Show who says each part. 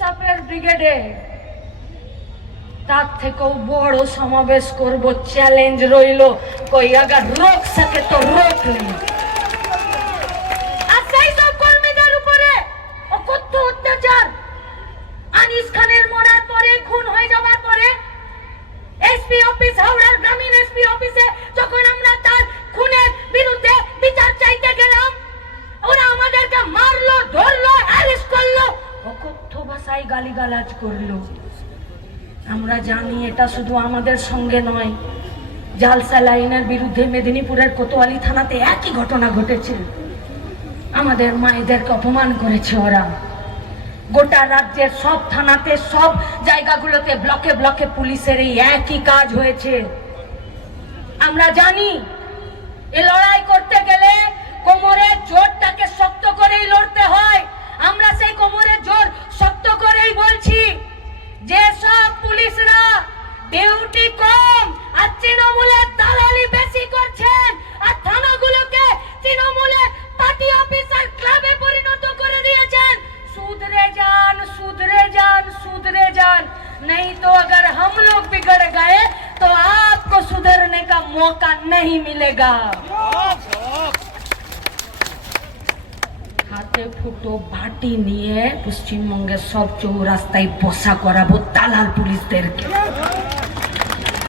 Speaker 1: ইনসাফের ব্রিগেডে। তার থেকেও বড় সমাবেশ করব, চ্যালেঞ্জ রইল। কই আগা রোক সাথে তো রোক নেই। গালিগালাজ করল। আমরা জানি এটা শুধু আমাদের সঙ্গে নয়, জালসা লাইনের বিরুদ্ধে মেদিনীপুরের কোতোয়ালি থানাতে একই ঘটনা ঘটেছে। আমাদের মায়েদেরকে অপমান করেছে ওরা। গোটা রাজ্যের সব থানাতে, সব জায়গাগুলোতে ব্লকে ব্লকে পুলিশের এই একই কাজ হয়েছে। আমরা জানি, এ লড়াই করতে গেলে পুলিশরা ডিউটি কম আর তৃণমূলের দালালি বেশি করছেন আর থানাগুলোকে তৃণমূলের পার্টি অফিসার ক্লাবে পরিণত করে দিয়েছেন सुधरे जान सुधरे जान सुधरे जान नहीं तो अगर हम लोग बिगड़ गए तो आपको सुधरने का मौका नहीं मिलेगा হাতে ফুটো বাটি নিয়ে পশ্চিমবঙ্গের সব চৌরাস্তায় বসা করাবো দালাল পুলিশদেরকে।